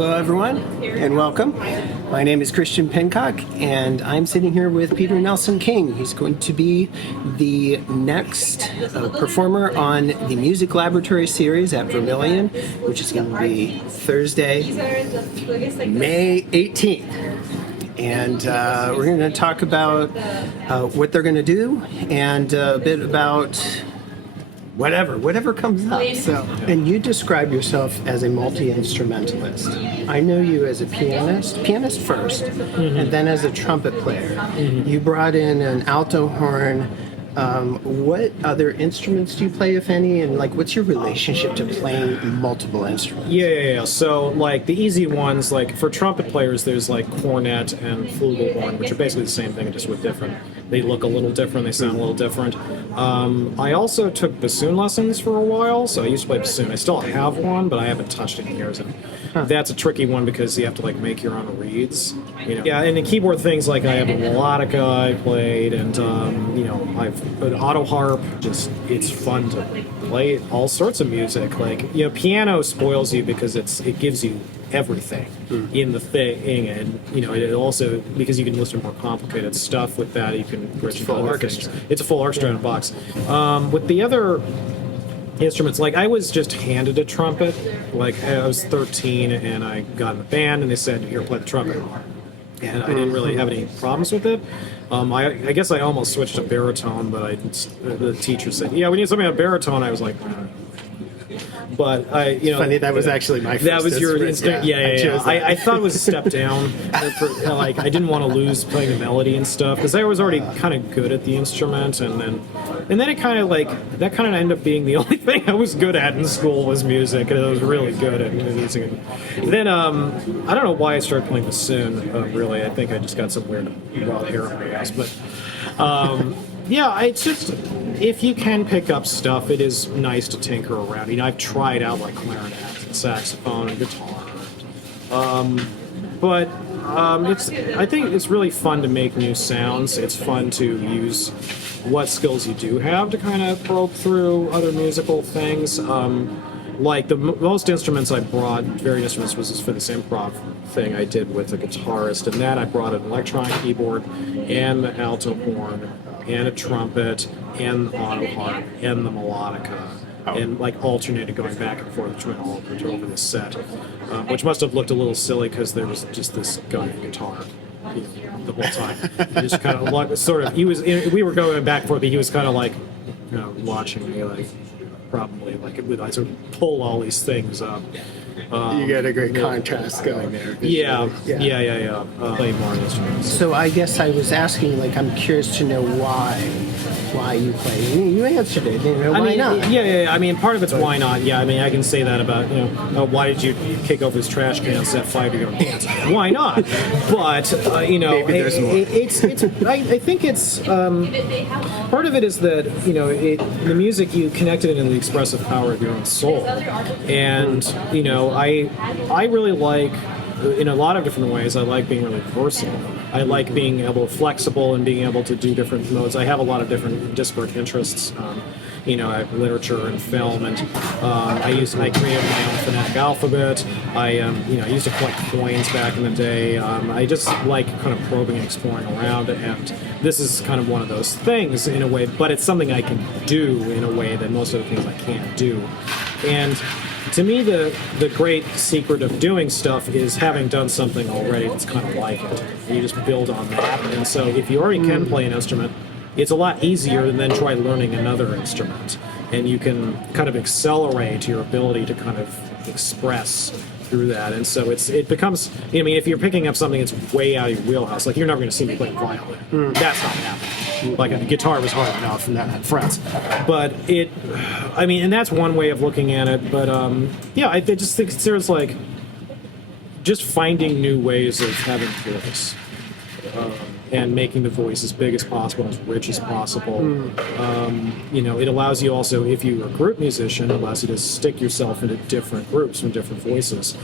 Hello, everyone, and welcome. My name is Christian Pincock, and I'm sitting here with Peter Nelson King. He's going to be the next performer on the Music Laboratory series at Vermilion, which is going to be Thursday, May 18th. And we're going to talk about what they're going to do and a bit about whatever comes up. So, and you describe yourself as a multi-instrumentalist. I know you as a pianist first, and then as a trumpet player. You brought in an alto horn. What other instruments do you play, if any, and what's your relationship to playing multiple instruments? Yeah. So the easy ones, for trumpet players, there's cornet and flugelhorn, which are basically the same thing, just with different. They look a little different. They sound a little different. I also took bassoon lessons for a while, so I used to play bassoon. I still have one, but I haven't touched it in years. And that's a tricky one because you have to make your own reeds. Yeah, and the keyboard things I have a melodica I played, and I've an auto harp. Just it's fun to play all sorts of music. Piano spoils you because it gives you everything in the thing, and it also, because you can listen to more complicated stuff with that, you can bridge into other things. It's a full orchestra in a box. With the other instruments, I was just handed a trumpet. I was 13 and I got in the band and they said, "Here, play the trumpet." And I didn't really have any problems with it. I guess I almost switched to baritone, but the teacher said, "Yeah, we need something on baritone." I was like, but funny, that was actually my first. That was your instinct. Yeah. I thought it was a step down. I didn't want to lose playing the melody and stuff because I was already kind of good at the instrument, and then it kind of that kind of ended up being the only thing I was good at in school was music, and I was really good at music. And then I don't know why I started playing bassoon. Really, I think I just got some weird wild hair on my ass, but. Yeah, it's just, if you can pick up stuff, it is nice to tinker around. I've tried out clarinet and saxophone and guitar. But I think it's really fun to make new sounds. It's fun to use what skills you do have to kind of probe through other musical things. The most instruments I brought, various instruments, was just for this improv thing I did with a guitarist, and that I brought an electronic keyboard and the alto horn and a trumpet and the auto harp and the melodica, and alternated going back and forth between all over this set, which must have looked a little silly because there was just this guy with a guitar the whole time. He just kind of we were going back and forth, but he was kind of watching me probably with I sort of pull all these things up. You got a great contrast going there. Yeah. Play more instruments. So I guess I was asking, I'm curious to know why you play. You answered it. Why not? Yeah. I mean, part of it's why not. Yeah, I mean, I can say that about why did you kick over this trash can and set fire to your own pants? Why not? But maybe there's more. It's I think it's part of it is that the music, you connected it in the expressive power of your own soul, and I really like, in a lot of different ways, I like being really versatile. I like being able to flexible and being able to do different modes. I have a lot of different disparate interests. I have literature and film, and I created my own phonetic alphabet. I used to collect coins back in the day. I just like kind of probing and exploring around, and this is kind of one of those things in a way, but it's something I can do in a way that most of the things I can't do. And to me, the great secret of doing stuff is having done something already that's kind of like it. You just build on that. And so if you already can play an instrument, it's a lot easier than then try learning another instrument. And you can kind of accelerate your ability to kind of express through that. And so it becomes, if you're picking up something that's way out of your wheelhouse, you're never going to see me play violin. That's not happening. A guitar was hard enough and that had frets. But and that's one way of looking at it. But I just think it's just finding new ways of having voice. And making the voice as big as possible, as rich as possible. It allows you also, if you're a group musician, it allows you to stick yourself into different groups from different voices.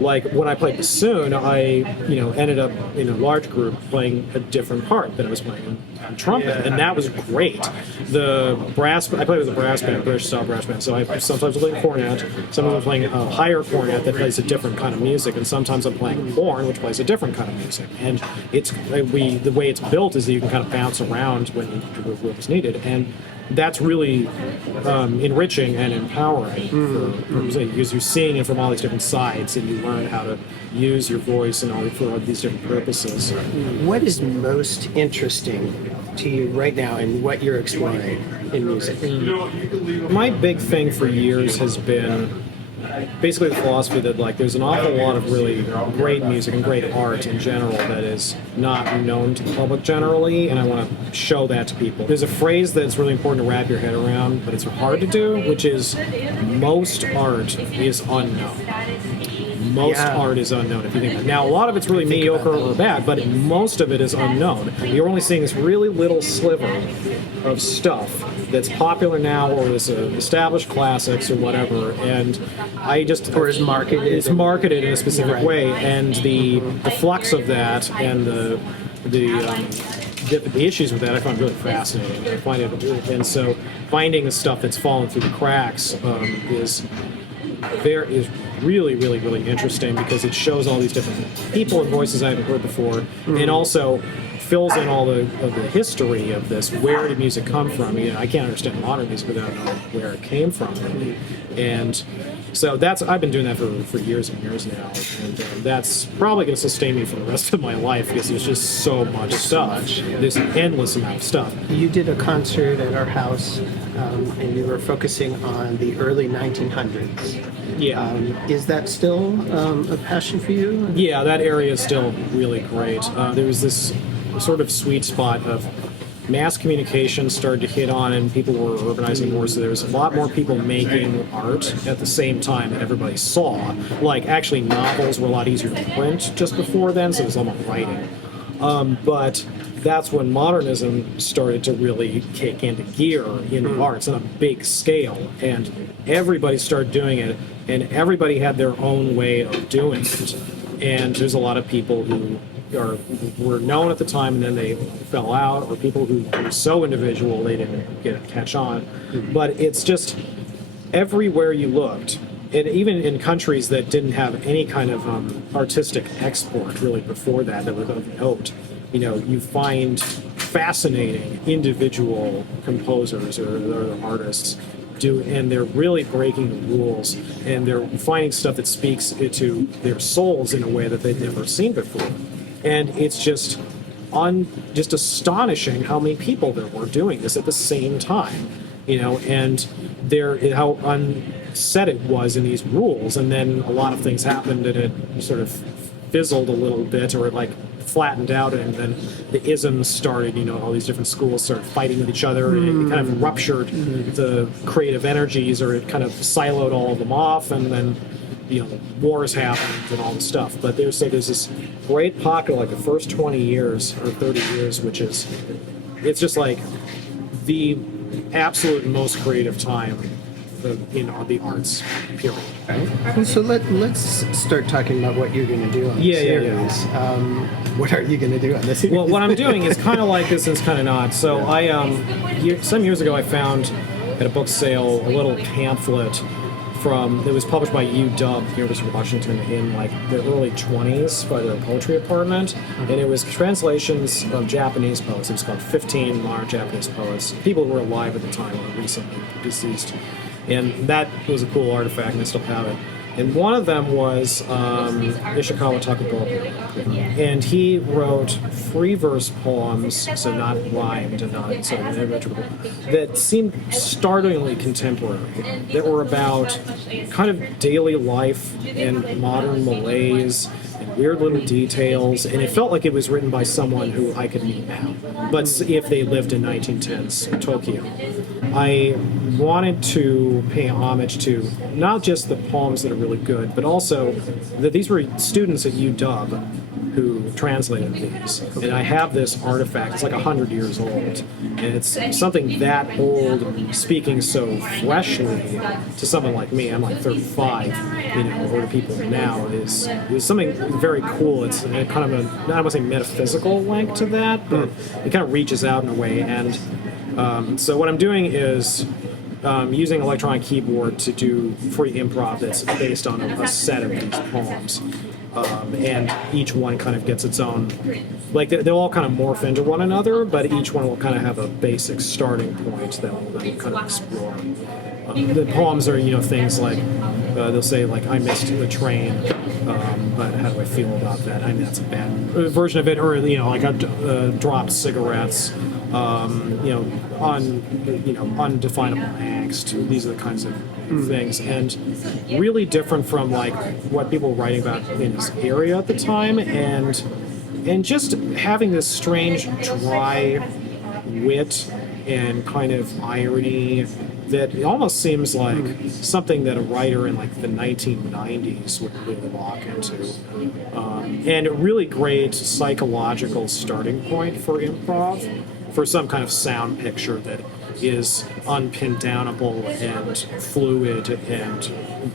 like when I played bassoon, I ended up in a large group playing a different part than I was playing on trumpet, and that was great. The brass, I played with a brass band, British style brass band, so I sometimes I'm playing cornet, sometimes I'm playing a higher cornet that plays a different kind of music, and sometimes I'm playing horn, which plays a different kind of music. And the way it's built is that you can kind of bounce around when it's needed, and that's really enriching and empowering because you're seeing it from all these different sides, and you learn how to use your voice and for all these different purposes. What is most interesting to you right now in what you're exploring in music? My big thing for years has been basically the philosophy that like there's an awful lot of really great music and great art in general that is not known to the public generally, and I want to show that to people. There's a phrase that's really important to wrap your head around, but it's hard to do, which is most art is unknown. Most art is unknown, if you think about it. Now, a lot of it's really mediocre or bad, but most of it is unknown. You're only seeing this really little sliver of stuff that's popular now, or is established classics or whatever, and I just... Or is marketed. It's marketed in a specific way, and the flux of that and the issues with that I find really fascinating. I find it, and so finding the stuff that's fallen through the cracks is really, really, really interesting because it shows all these different people and voices I haven't heard before, and also fills in all of the history of this. Where did music come from? I can't understand modern music without knowing where it came from, really. And so I've been doing that for years and years now, and that's probably going to sustain me for the rest of my life because there's just so much stuff. There's an endless amount of stuff. You did a concert at our house, and you were focusing on the early 1900s. Yeah. Is that still a passion for you? Yeah, that area is still really great. There was this sort of sweet spot of mass communication started to hit on, and people were urbanizing more, so there was a lot more people making art at the same time that everybody saw. Like, actually, novels were a lot easier to print just before then, so it was a lot more writing. But that's when modernism started to really kick into gear in the arts on a big scale, and everybody started doing it, and everybody had their own way of doing it. And there's a lot of people who were known at the time and then they fell out, or people who were so individual they didn't catch on. But it's just everywhere you looked, and even in countries that didn't have any kind of artistic export really before that was of note, you find fascinating individual composers or artists and they're really breaking the rules, and they're finding stuff that speaks to their souls in a way that they'd never seen before. And it's just astonishing how many people there were doing this at the same time, and how unset it was in these rules. And then a lot of things happened, and it sort of fizzled a little bit, or it flattened out, and then the isms started, all these different schools started fighting with each other, and it kind of ruptured the creative energies, or it kind of siloed all of them off, and then wars happened and all this stuff. But there's this great pocket, like the first 20 years or 30 years, it's just like the absolute most creative time the arts, period. Well, so let's start talking about what you're going to do on the series. What are you going to do on this series? Well, what I'm doing is kind of like this and it's kind of not. So some years ago I found at a book sale a little pamphlet that was published by UW, University of Washington, in the early 20s by their poetry department, and it was translations of Japanese poets. It was called 15 Modern Japanese Poets, people who were alive at the time or recently deceased. And that was a cool artifact, and I still have it. And one of them was Ishikawa Takaboku. And he wrote free verse poems, so not rhymed and not so metrical, that seemed startlingly contemporary, that were about kind of daily life and modern malaise and weird little details, and it felt like it was written by someone who I could meet now, but if they lived in 1910s Tokyo. I wanted to pay homage to not just the poems that are really good, but also that these were students at UW who translated these, and I have this artifact. It's like 100 years old, and it's something that old, speaking so freshly to someone like me. I'm like 35, or to people now is something very cool. It's a kind of a, not I want to say metaphysical link to that, but it kind of reaches out in a way. And so what I'm doing is using electronic keyboard to do free improv that's based on a set of these poems. And each one kind of gets its own, like they'll all kind of morph into one another, but each one will kind of have a basic starting point that we'll then kind of explore. The poems are, things like, they'll say like, I missed the train, but how do I feel about that? I mean, that's a bad version of it, or, like I dropped cigarettes, undefinable angst. These are the kinds of things, and really different from like what people were writing about in this area at the time, and just having this strange dry wit and kind of irony that it almost seems like something that a writer in like the 1990s would really walk into, and a really great psychological starting point for improv, for some kind of sound picture that is unpin-downable and fluid and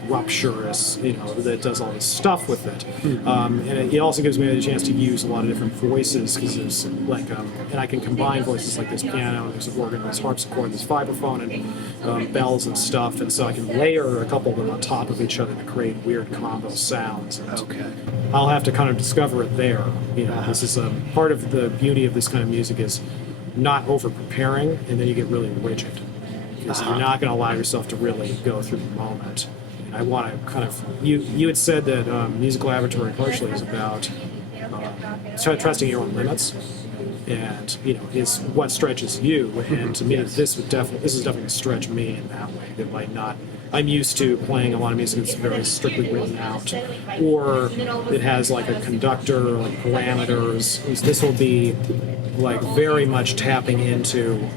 rupturous, that does all this stuff with it. And it also gives me a chance to use a lot of different voices, because there's like, and I can combine voices like this piano, there's an organ, there's harpsichord, there's vibraphone, and bells and stuff, and so I can layer a couple of them on top of each other to create weird combo sounds. And Okay. I'll have to kind of discover it there. This is a part of the beauty of this kind of music is not over preparing, and then you get really rigid, because you're not going to allow yourself to really go through the moment. And I want to kind of, you had said that music laboratory partially is about trusting your own limits, and is what stretches you. And to me, this is definitely going to stretch me in that way. That might not. I'm used to playing a lot of music that's very strictly written out, or it has like a conductor, like parameters. This will be like very much tapping into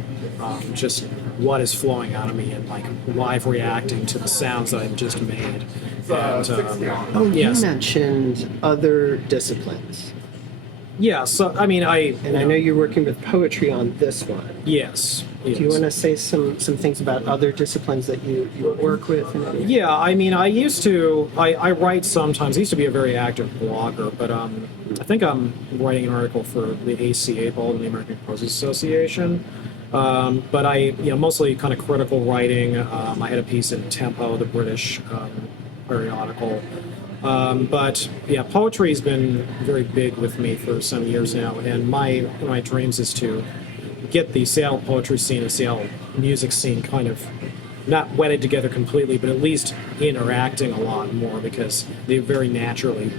just what is flowing out of me, and like live reacting to the sounds that I've just made. And, You mentioned other disciplines. Yeah, so I mean, I know you're working with poetry on this one. Yes. Do you want to say some things about other disciplines that you work with? Yeah, I mean, I write sometimes. I used to be a very active blogger, but I think I'm writing an article for the ACA, the American Composers Association. But I, mostly kind of critical writing. I had a piece in Tempo, the British periodical. But yeah, poetry has been very big with me for some years now, and one of my dreams is to get the Seattle poetry scene and Seattle music scene kind of not wedded together completely, but at least interacting a lot more, because they very naturally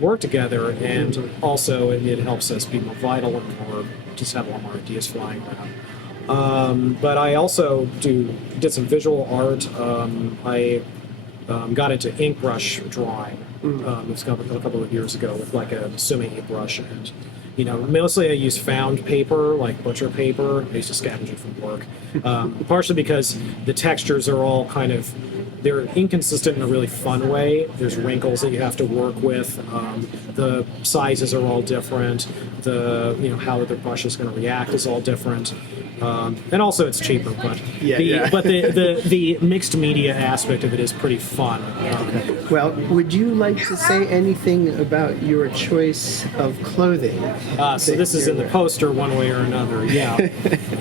work together, and also it helps us be more vital and more just have a lot more ideas flying around. But I also did some visual art. I got into ink brush drawing a couple of years ago with like a sumi ink brush, and mostly I use found paper, like butcher paper. I used to scavenge it from work, partially because the textures are all they're inconsistent in a really fun way. There's wrinkles that you have to work with. The sizes are all different. How the brush is going to react is all different. And also it's cheaper, but the mixed media aspect of it is pretty fun. Well, would you like to say anything about your choice of clothing? So this is in the poster one way or another, yeah.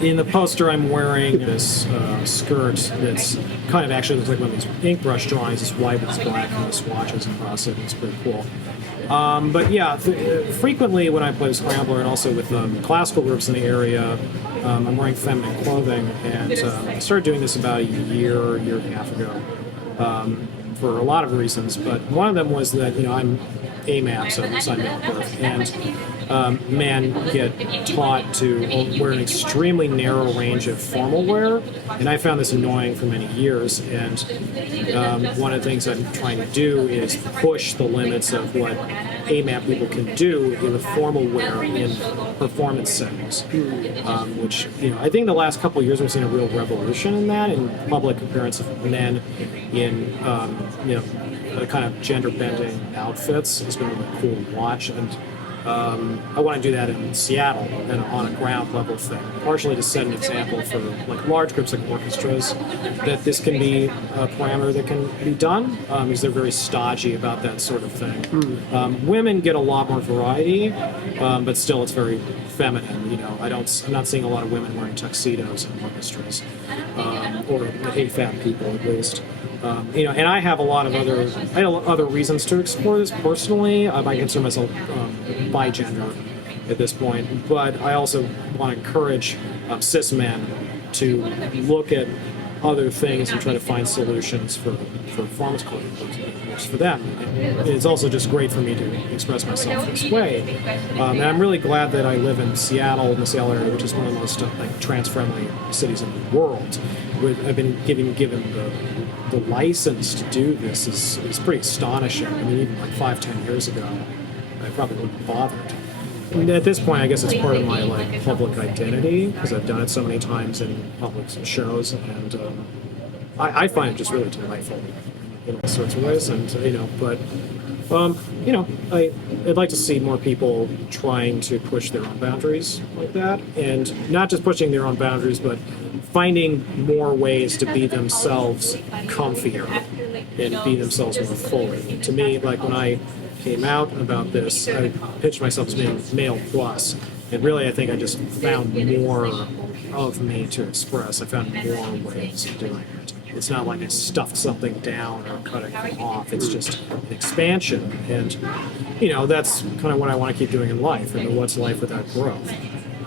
In the poster I'm wearing this skirt that's kind of actually looks like one of these ink brush drawings. It's white with this black kind of swatches across it. It's pretty cool. But yeah, frequently when I play with Scrambler and also with classical groups in the area, I'm wearing feminine clothing, and I started doing this about a year and a half ago for a lot of reasons. But one of them was that I'm AMAP, so I'm male at birth, and men get taught to wear an extremely narrow range of formal wear, and I found this annoying for many years. And one of the things I'm trying to do is push the limits of what AMAP people can do with formal wear in performance settings, which I think the last couple of years we've seen a real revolution in that, in public appearance of men in kind of gender bending outfits. It's been really cool to watch, and I want to do that in Seattle and on a ground level thing, partially to set an example for like large groups like orchestras that this can be a parameter that can be done because they're very stodgy about that sort of thing. Women get a lot more variety, but still it's very feminine. You know, I'm not seeing a lot of women wearing tuxedos in orchestras, or AFAB people at least. You know, and I have a lot of other reasons to explore this personally. I consider myself bi-gender at this point, but I also want to encourage cis men to look at other things and try to find solutions for performance works for them. And it's also just great for me to express myself this way. And I'm really glad that I live in Seattle, in the Seattle area, which is one of the most like trans-friendly cities in the world. I've been given the license to do this is pretty astonishing. I mean, even like 5-10 years ago, I probably wouldn't have bothered. And at this point, I guess it's part of my like public identity because I've done it so many times in public shows, and I find it just really delightful in all sorts of ways. And you know, but you know, I'd like to see more people trying to push their own boundaries like that, and not just pushing their own boundaries, but finding more ways to be themselves comfier and be themselves more fully. To me, like when I came out about this, I pitched myself as being male plus, and really I think I just found more of me to express. I found more ways of doing it. It's not like I stuffed something down or cut it off. It's just an expansion, and you know that's kind of what I want to keep doing in life. I mean, what's life without growth?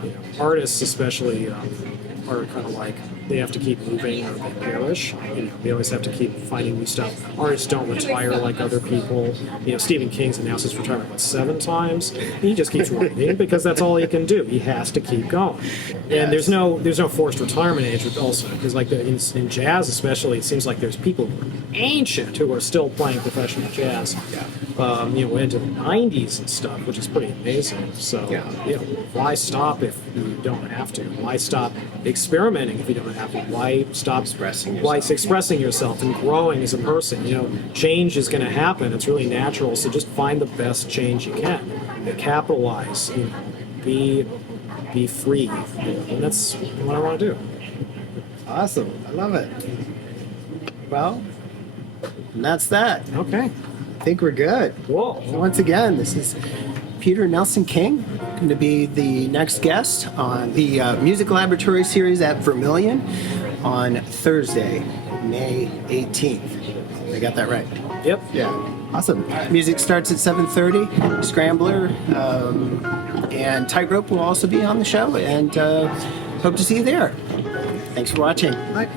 You know, artists especially are kind of like they have to keep moving or they perish. You know, they always have to keep finding new stuff. Artists don't retire like other people. You know, Stephen King's announced his retirement 7 times. He just keeps writing because that's all he can do. He has to keep going. And there's no forced retirement age also because like in jazz especially, it seems like there's people who are ancient who are still playing professional jazz. You know, into the 90s and stuff, which is pretty amazing. So, you know, why stop if you don't have to? Why stop experimenting if you don't have to? Why stop expressing yourself and growing as a person? You know, change is going to happen. It's really natural. So just find the best change you can. And capitalize. You know, be free. You know, and that's what I want to do. Awesome. I love it. Well, and that's that. Okay. I think we're good. Whoa. Once again, this is Peter Nelson King, going to be the next guest on the Music Laboratory series at Vermilion on Thursday, May 18th. I got that right. Yep. Yeah. Awesome. Music starts at 7:30. Scrambler and Tightrope will also be on the show, and hope to see you there. Thanks for watching. Bye.